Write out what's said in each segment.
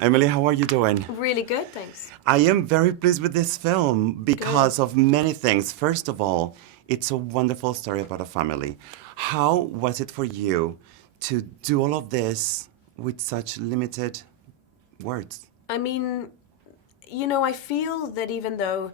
Emily, how are you doing? Really good, thanks. I am very pleased with this film because Good. of many things. First of all, it's a wonderful story about a family. How was it for you to do all of this with such limited words? I mean, I feel that even though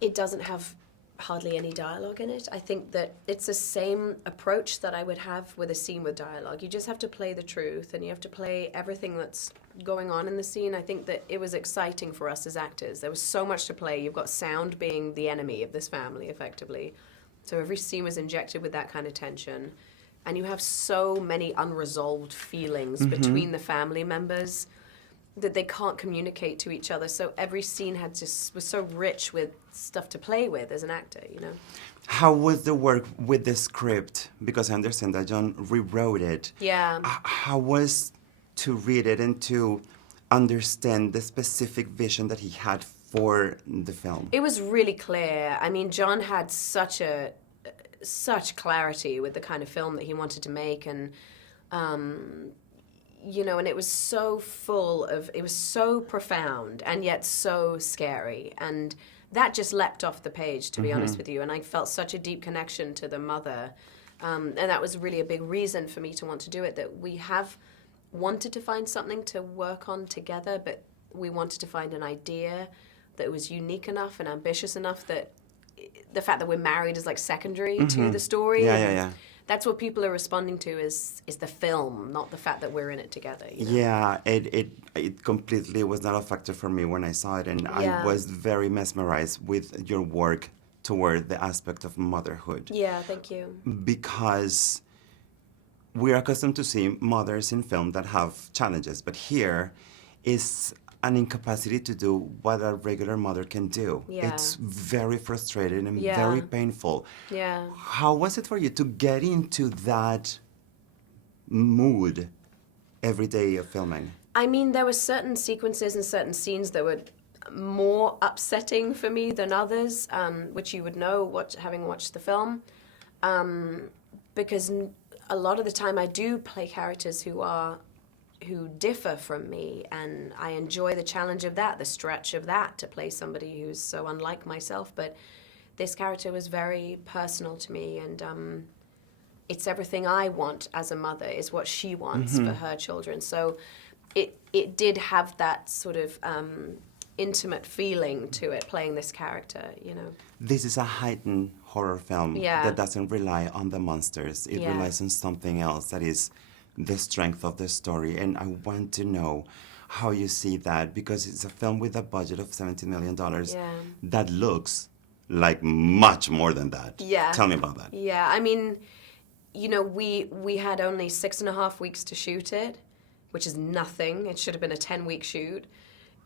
it doesn't have hardly any dialogue in it, I think that it's the same approach that I would have with a scene with dialogue. You just have to play the truth and you have to play everything that's going on in the scene. I think that it was exciting for us as actors. There was so much to play. You've got sound being the enemy of this family, effectively. So every scene was injected with that kind of tension. And you have so many unresolved feelings between the family members that they can't communicate to each other. So every scene was so rich with stuff to play with as an actor. How was the work with the script? Because I understand that John rewrote it. Yeah. How was to read it and to understand the specific vision that he had for the film? It was really clear. I mean, John had such clarity with the kind of film that he wanted to make, and and it was so it was so profound and yet so scary, and that just leapt off the page, to be honest with you, and I felt such a deep connection to the mother, and that was really a big reason for me to want to do it, that we have wanted to find something to work on together, but we wanted to find an idea that was unique enough and ambitious enough that the fact that we're married is like secondary to the story. Yeah. That's what people are responding to is the film, not the fact that we're in it together. Yeah, it completely was not a factor for me when I saw it, and I was very mesmerized with your work toward the aspect of motherhood. Yeah, thank you. Because we're accustomed to see mothers in film that have challenges, but here is an incapacity to do what a regular mother can do. Yeah. It's very frustrating and very painful. Yeah. How was it for you to get into that mood every day of filming? I mean, there were certain sequences and certain scenes that were more upsetting for me than others, which you would know having watched the film, because a lot of the time I do play characters who differ from me, and I enjoy the challenge of that, the stretch of that, to play somebody who's so unlike myself. But this character was very personal to me, and it's everything I want as a mother is what she wants for her children. So it did have that sort of intimate feeling to it, playing this character. This is a heightened horror film that doesn't rely on the monsters. It relies on something else that is the strength of the story, and I want to know how you see that, because it's a film with a budget of $17 million that looks like much more than that. Yeah. Tell me about that. Yeah, I mean, we had only 6.5 weeks to shoot it, which is nothing. It should have been a 10-week shoot.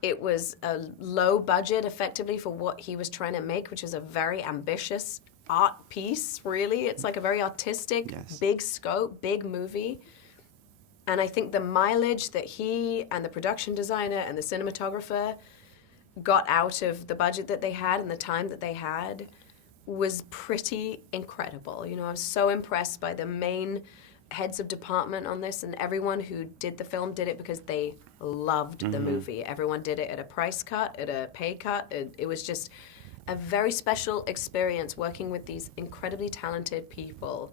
It was a low budget, effectively, for what he was trying to make, which is a very ambitious art piece, really. It's like a very artistic, big scope, big movie. And I think the mileage that he and the production designer and the cinematographer got out of the budget that they had and the time that they had was pretty incredible. I was so impressed by the main heads of department on this, and everyone who did the film did it because they loved the movie. Everyone did it at a price cut, at a pay cut. It was just a very special experience working with these incredibly talented people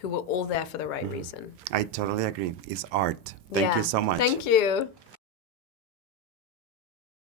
who were all there for the right reason. I totally agree. It's art. Thank you so much. Thank you.